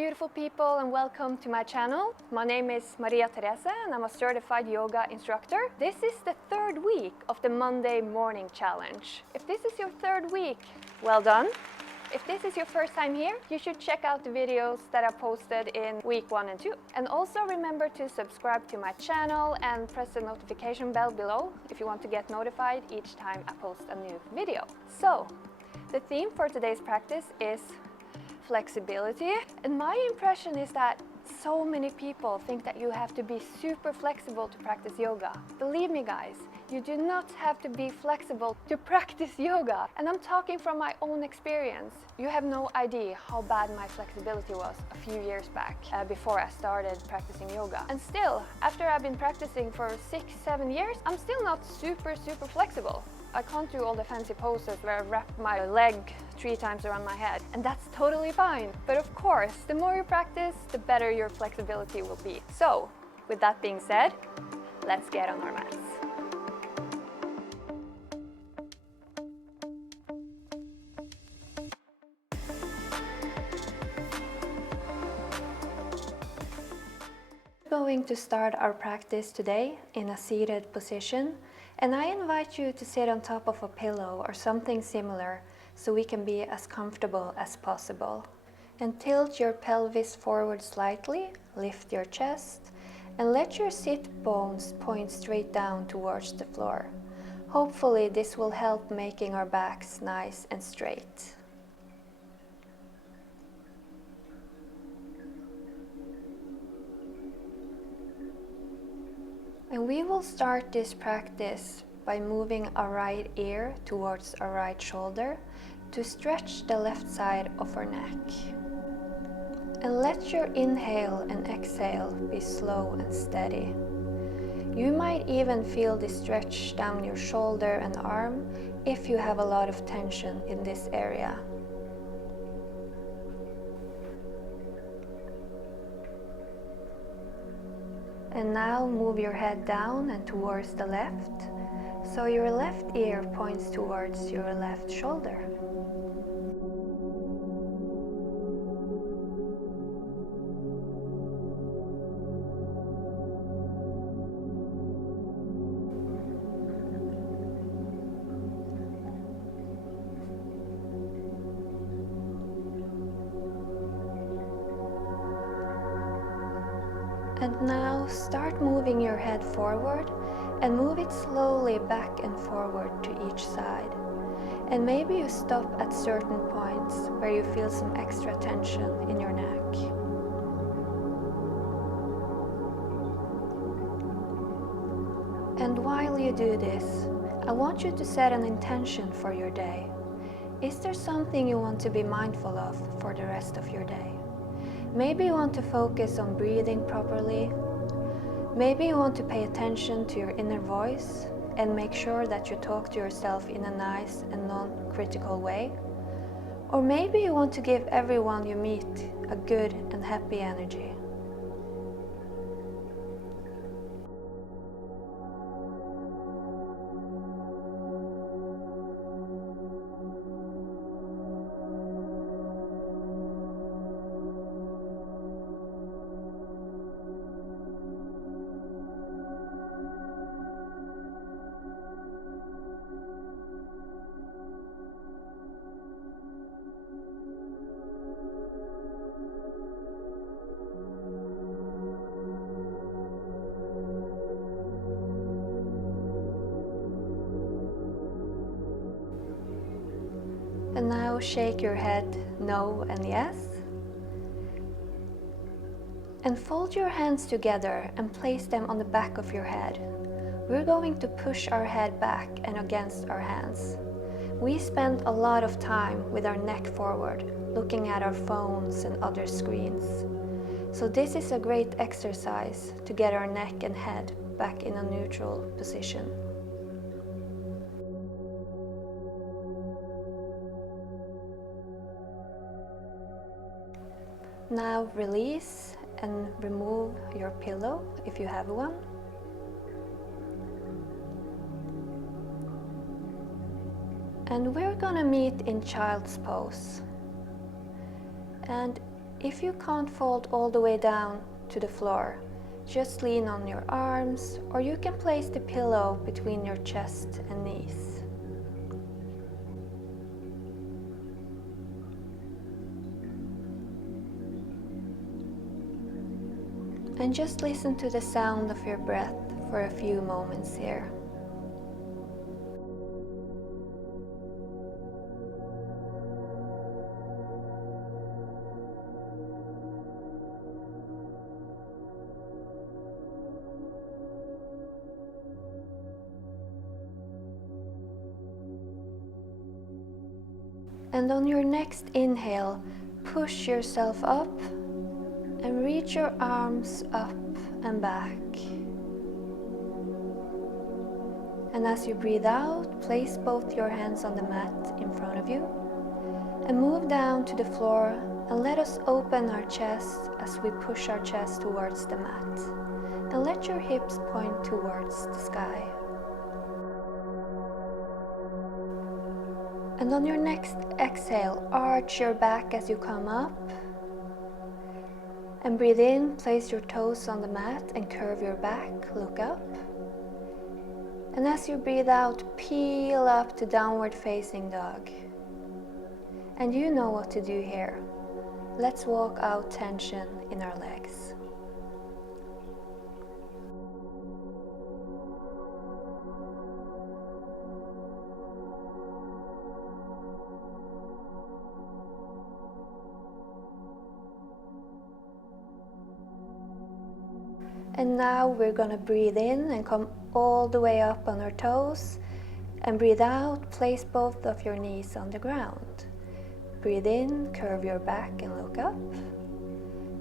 beautiful people, and welcome to my channel. My name is Therese and I'm a certified yoga instructor. This is the third week of the Monday morning challenge. If this is your third week, well done. If this is your first time here, you should check out the videos that I posted in week 1 and 2. And also remember to subscribe to my channel and press the notification bell below if you want to get notified each time I post a new video. So, the theme for today's practice is flexibility. And my impression is that so many people think that you have to be super flexible to practice yoga. Believe me guys, you do not have to be flexible to practice yoga. And I'm talking from my own experience. You have no idea how bad my flexibility was a few years back before I started practicing yoga. And still, after I've been practicing for 6-7 years, I'm still not super flexible. I can't do all the fancy poses where I wrap my leg 3 times around my head, and that's totally fine. But of course, the more you practice, the better your flexibility will be. So, with that being said, let's get on our mats. We're going to start our practice today in a seated position. And I invite you to sit on top of a pillow or something similar so we can be as comfortable as possible. And tilt your pelvis forward slightly, lift your chest, and let your sit bones point straight down towards the floor. Hopefully this will help making our backs nice and straight. And we will start this practice by moving our right ear towards our right shoulder to stretch the left side of our neck. And let your inhale and exhale be slow and steady. You might even feel the stretch down your shoulder and arm if you have a lot of tension in this area. And now move your head down and towards the left, so your left ear points towards your left shoulder. And now start moving your head forward and move it slowly back and forward to each side. And maybe you stop at certain points where you feel some extra tension in your neck. And while you do this, I want you to set an intention for your day. Is there something you want to be mindful of for the rest of your day? Maybe you want to focus on breathing properly. Maybe you want to pay attention to your inner voice and make sure that you talk to yourself in a nice and non-critical way. Or maybe you want to give everyone you meet a good and happy energy. And now shake your head no and yes. And fold your hands together and place them on the back of your head. We're going to push our head back and against our hands. We spend a lot of time with our neck forward, looking at our phones and other screens. So this is a great exercise to get our neck and head back in a neutral position. Now release and remove your pillow if you have one. And we're gonna meet in child's pose. And If you can't fold all the way down to the floor, just lean on your arms, or you can place the pillow between your chest and knees. And just listen to the sound of your breath for a few moments here. And on your next inhale, push yourself up and reach your arms up and back. And as you breathe out, place both your hands on the mat in front of you and move down to the floor, and let us open our chest as we push our chest towards the mat. And let your hips point towards the sky. And on your next exhale, arch your back as you come up. And breathe in, place your toes on the mat and curve your back, look up. And as you breathe out, peel up to downward facing dog. And you know what to do here. Let's walk out tension in our legs. And now we're gonna breathe in and come all the way up on our toes. And breathe out, place both of your knees on the ground. Breathe in, curve your back and look up.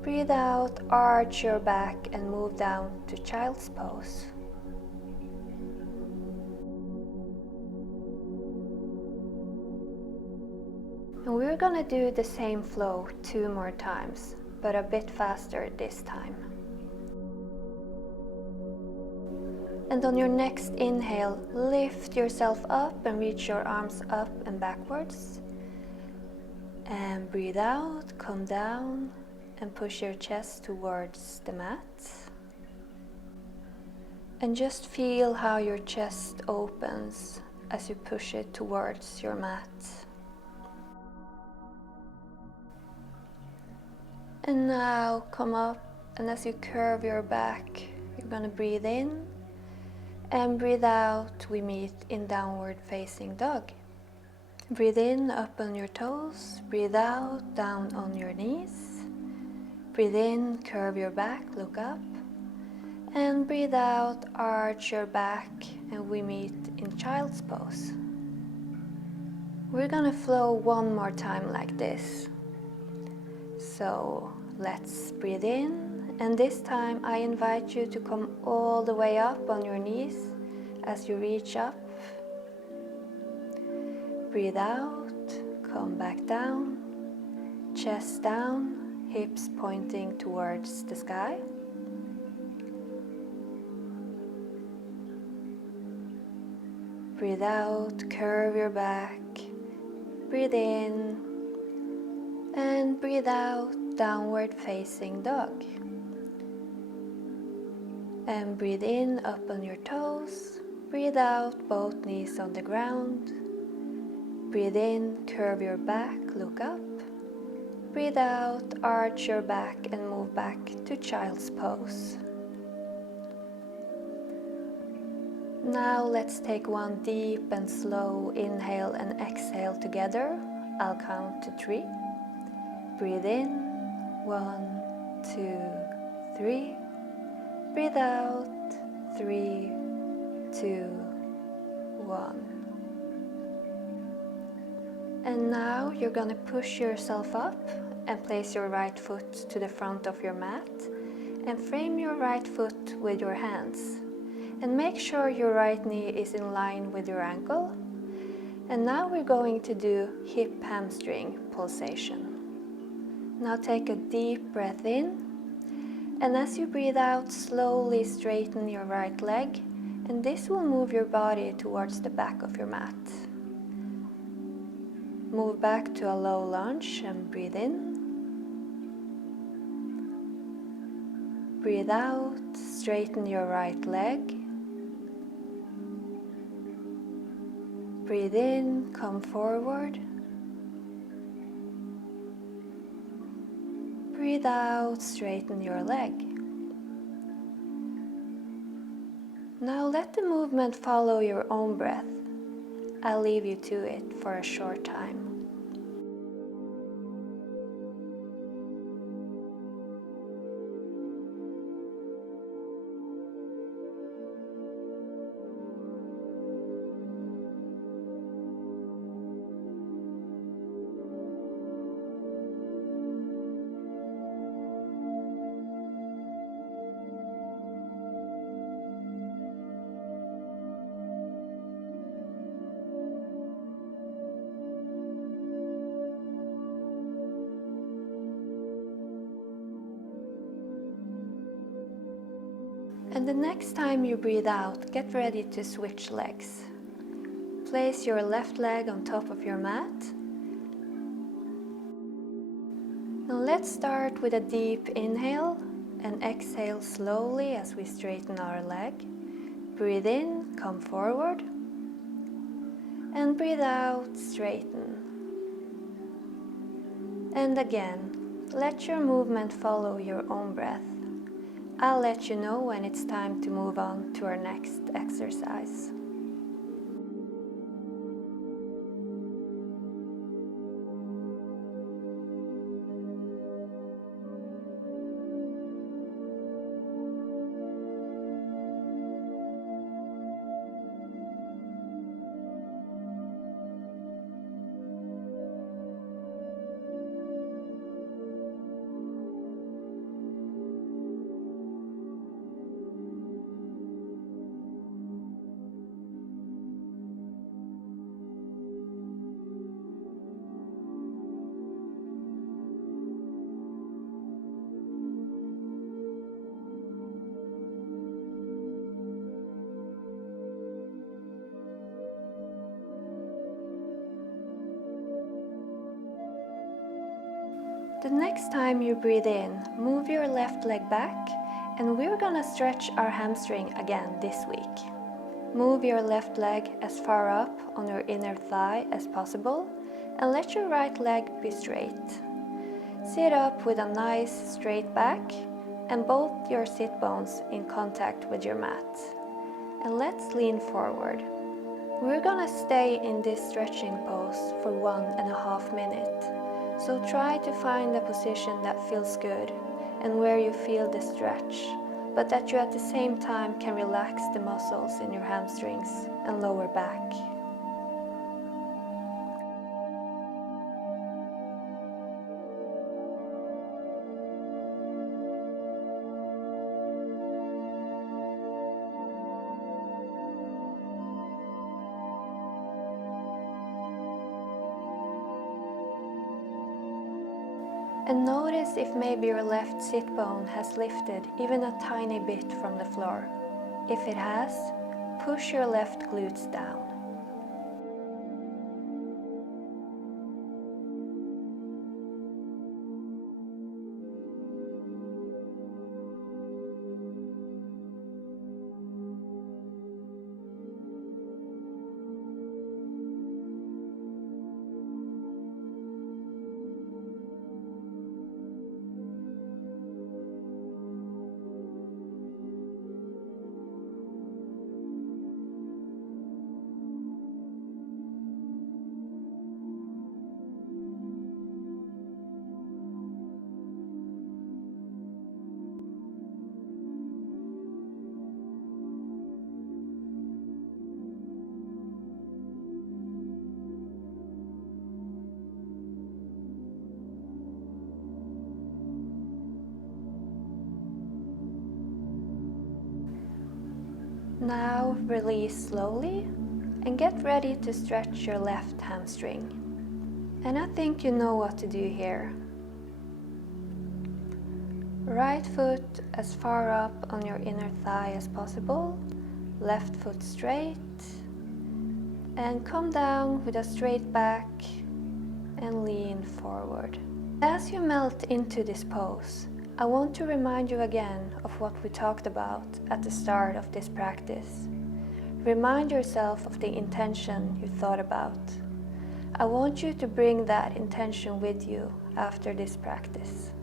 Breathe out, arch your back and move down to child's pose. And we're gonna do the same flow 2 more times, but a bit faster this time. And on your next inhale, lift yourself up and reach your arms up and backwards. And breathe out, come down and push your chest towards the mat. And just feel how your chest opens as you push it towards your mat. And now come up, and as you curve your back, you're gonna breathe in. And breathe out, we meet in downward facing dog. Breathe in, up on your toes. Breathe out, down on your knees. Breathe in, curve your back, look up. And breathe out, arch your back, and we meet in child's pose. We're gonna flow 1 more time like this. So let's breathe in. And this time I invite you to come all the way up on your knees as you reach up. Breathe out, come back down, chest down, hips pointing towards the sky. Breathe out, curve your back, breathe in, and breathe out, downward facing dog. And breathe in, up on your toes. Breathe out, both knees on the ground. Breathe in, curve your back, look up. Breathe out, arch your back and move back to child's pose. Now let's take 1 deep and slow inhale and exhale together. I'll count to 3. Breathe in, 1, 2, 3. Breathe out, 3, 2, 1. And now you're gonna push yourself up and place your right foot to the front of your mat and frame your right foot with your hands. And make sure your right knee is in line with your ankle. And now we're going to do hip hamstring pulsation. Now take a deep breath in. And as you breathe out, slowly straighten your right leg, and this will move your body towards the back of your mat. Move back to a low lunge and breathe in. Breathe out, straighten your right leg. Breathe in, come forward. Breathe out, straighten your leg. Now let the movement follow your own breath. I'll leave you to it for a short time. And the next time you breathe out, get ready to switch legs. Place your left leg on top of your mat. Now let's start with a deep inhale and exhale slowly as we straighten our leg. Breathe in, come forward. And breathe out, straighten. And again, let your movement follow your own breath. I'll let you know when it's time to move on to our next exercise. The next time you breathe in, move your left leg back, and we're gonna stretch our hamstring again this week. Move your left leg as far up on your inner thigh as possible, and let your right leg be straight. Sit up with a nice straight back, and both your sit bones in contact with your mat. And let's lean forward. We're gonna stay in this stretching pose for 1.5 minutes. So try to find a position that feels good and where you feel the stretch, but that you at the same time can relax the muscles in your hamstrings and lower back. And notice if maybe your left sit bone has lifted even a tiny bit from the floor. If it has, push your left glutes down. Now release slowly and get ready to stretch your left hamstring. And I think you know what to do here. Right foot as far up on your inner thigh as possible, left foot straight, and come down with a straight back and lean forward. As you melt into this pose, I want to remind you again of what we talked about at the start of this practice. Remind yourself of the intention you thought about. I want you to bring that intention with you after this practice.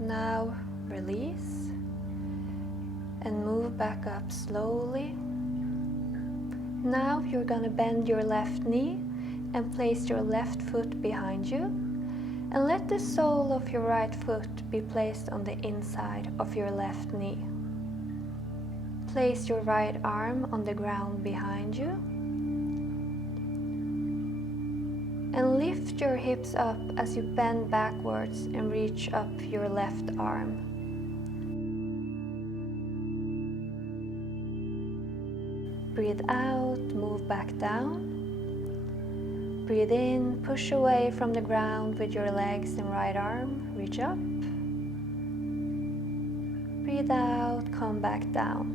Now release and move back up slowly. Now you're gonna bend your left knee and place your left foot behind you, and let the sole of your right foot be placed on the inside of your left knee. Place your right arm on the ground behind you and lift your hips up as you bend backwards and reach up your left arm. Breathe out, move back down. Breathe in, push away from the ground with your legs and right arm, reach up. Breathe out, come back down.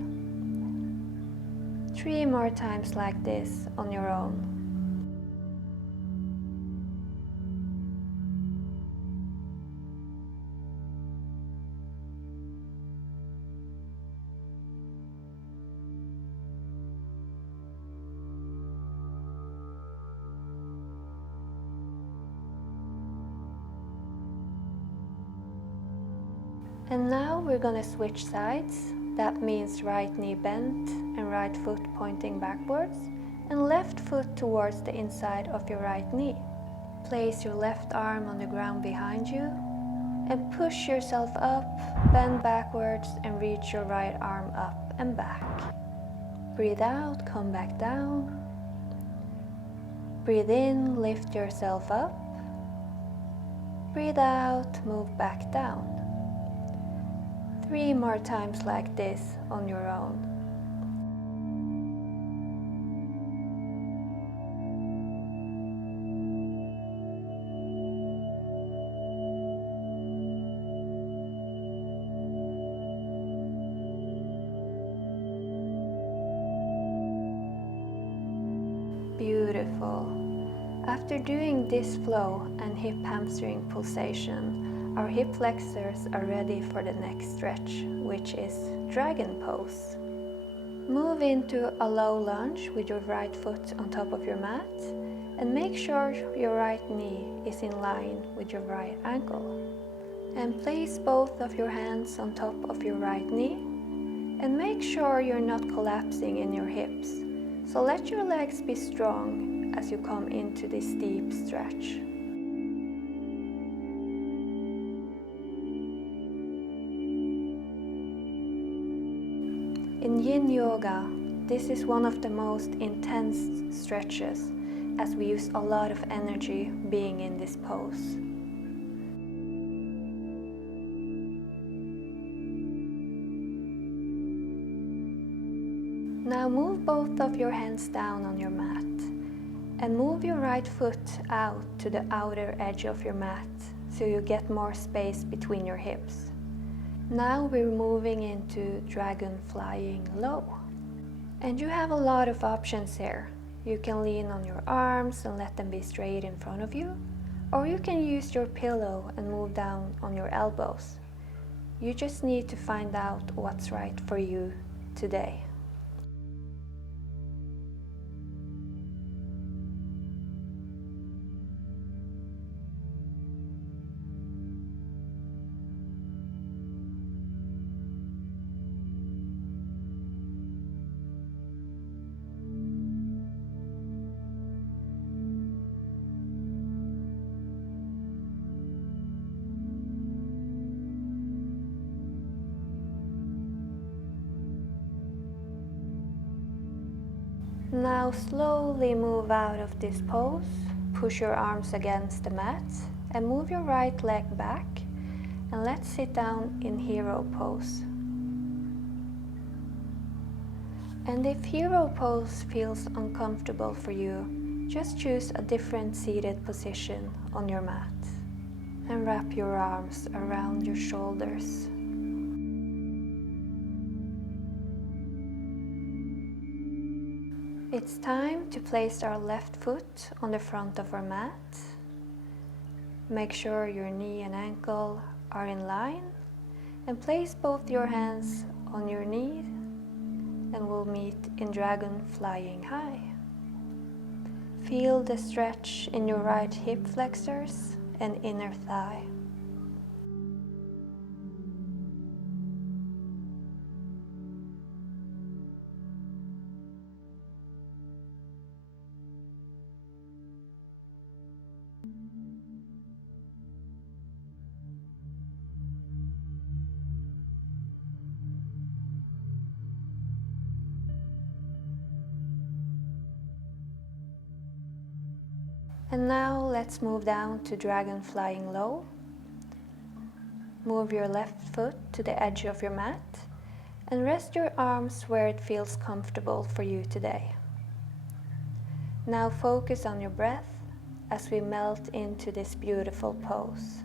3 more times like this on your own. And now we're gonna switch sides. That means right knee bent and right foot pointing backwards, and left foot towards the inside of your right knee. Place your left arm on the ground behind you and push yourself up, bend backwards and reach your right arm up and back. Breathe out, come back down. Breathe in, lift yourself up. Breathe out, move back down. 3 more times like this on your own. Beautiful. After doing this flow and hip hamstring pulsation, our hip flexors are ready for the next stretch, which is dragon pose. Move into a low lunge with your right foot on top of your mat, and make sure your right knee is in line with your right ankle. And place both of your hands on top of your right knee, and make sure you're not collapsing in your hips. So let your legs be strong as you come into this deep stretch. In Yin Yoga, this is one of the most intense stretches, as we use a lot of energy being in this pose. Now move both of your hands down on your mat and move your right foot out to the outer edge of your mat so you get more space between your hips. Now we're moving into dragon flying low. And you have a lot of options here. You can lean on your arms and let them be straight in front of you, or you can use your pillow and move down on your elbows. You just need to find out what's right for you today. Now slowly move out of this pose, push your arms against the mat and move your right leg back, and let's sit down in hero pose. And if hero pose feels uncomfortable for you, just choose a different seated position on your mat and wrap your arms around your shoulders. It's time to place our left foot on the front of our mat. Make sure your knee and ankle are in line, and place both your hands on your knees, and we'll meet in dragon flying high. Feel the stretch in your right hip flexors and inner thigh. And now let's move down to dragon flying low. Move your left foot to the edge of your mat and rest your arms where it feels comfortable for you today. Now focus on your breath as we melt into this beautiful pose.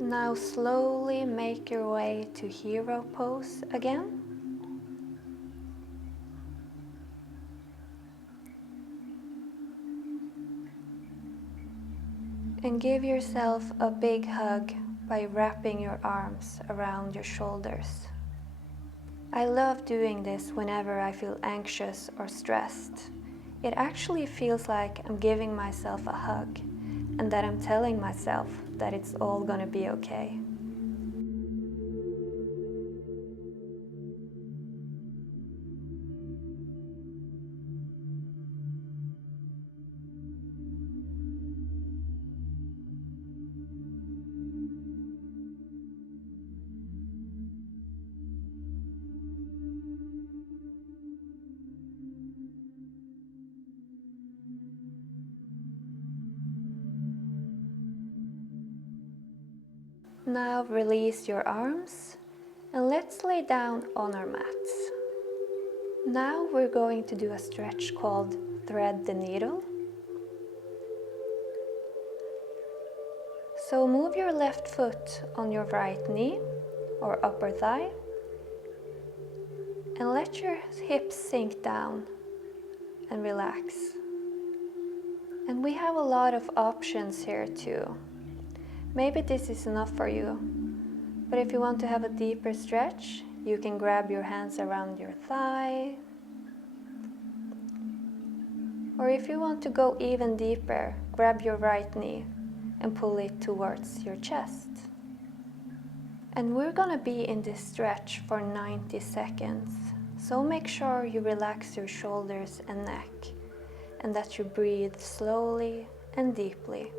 Now slowly make your way to hero pose again. And give yourself a big hug by wrapping your arms around your shoulders. I love doing this whenever I feel anxious or stressed. It actually feels like I'm giving myself a hug and that I'm telling myself that it's all gonna be okay. Now release your arms and let's lay down on our mats. Now we're going to do a stretch called thread the needle. So move your left foot on your right knee or upper thigh and let your hips sink down and relax. And we have a lot of options here too. Maybe this is enough for you, but if you want to have a deeper stretch, you can grab your hands around your thigh. Or if you want to go even deeper, grab your right knee and pull it towards your chest. And we're gonna be in this stretch for 90 seconds. So make sure you relax your shoulders and neck and that you breathe slowly and deeply.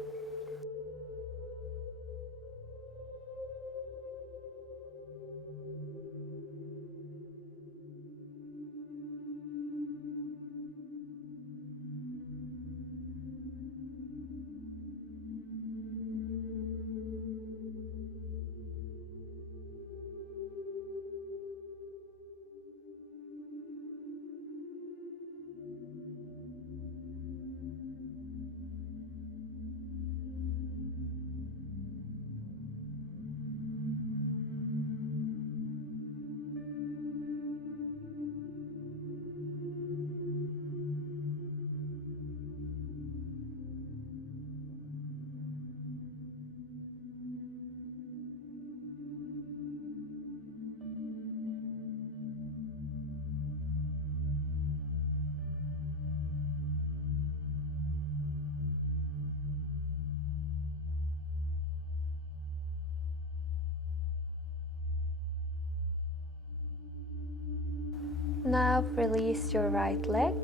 Now release your right leg.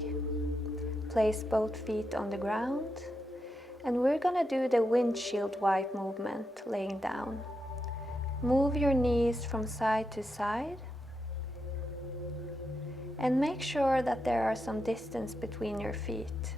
Place both feet on the ground. And we're gonna do the windshield wipe movement laying down. Move your knees from side to side. And make sure that there are some distance between your feet.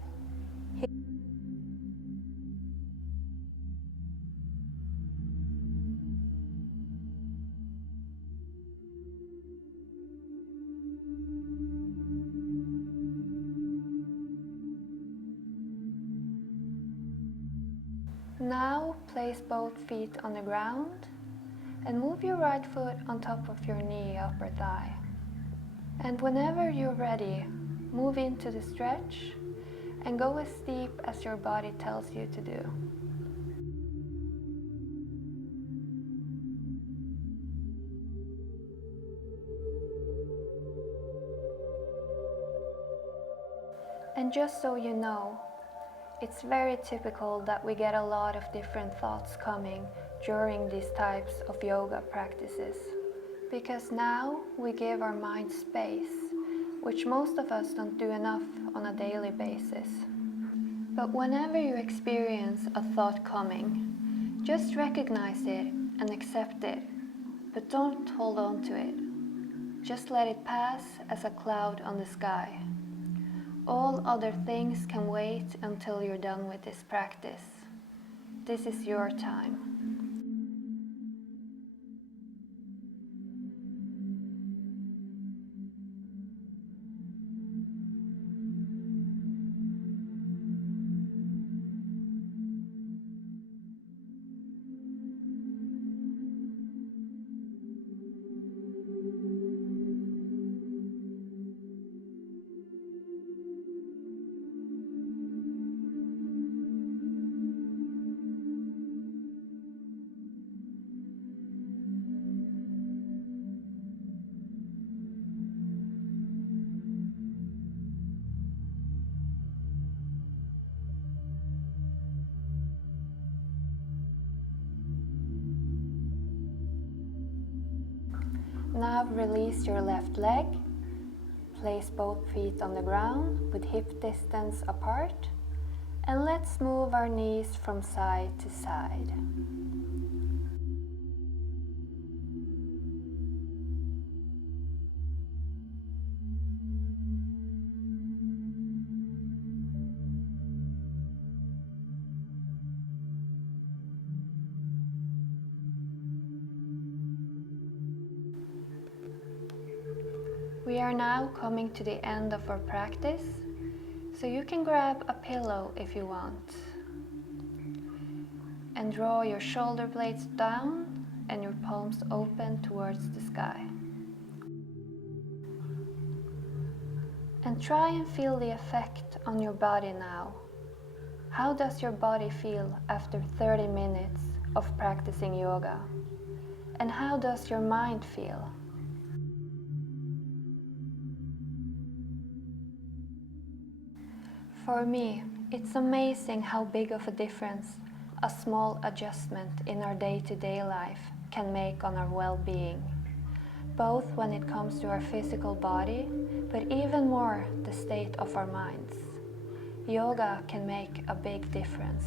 Now place both feet on the ground and move your right foot on top of your knee, upper thigh. And whenever you're ready, move into the stretch and go as deep as your body tells you to do. And just so you know, it's very typical that we get a lot of different thoughts coming during these types of yoga practices, because now we give our mind space, which most of us don't do enough on a daily basis. But whenever you experience a thought coming, just recognize it and accept it, but don't hold on to it. Just let it pass as a cloud on the sky. All other things can wait until you're done with this practice. This is your time. Now release your left leg. Place both feet on the ground with hip distance apart. And let's move our knees from side to side. We are now coming to the end of our practice, so you can grab a pillow if you want. And draw your shoulder blades down and your palms open towards the sky. And try and feel the effect on your body now. How does your body feel after 30 minutes of practicing yoga? And how does your mind feel? For me, it's amazing how big of a difference a small adjustment in our day-to-day life can make on our well-being, both when it comes to our physical body, but even more the state of our minds. Yoga can make a big difference.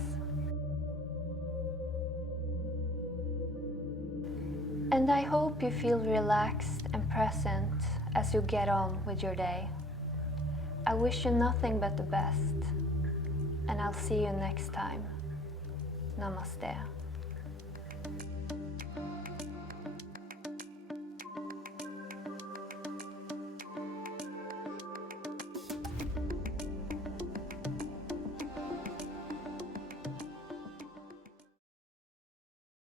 And I hope you feel relaxed and present as you get on with your day. I wish you nothing but the best, and I'll see you next time. Namaste.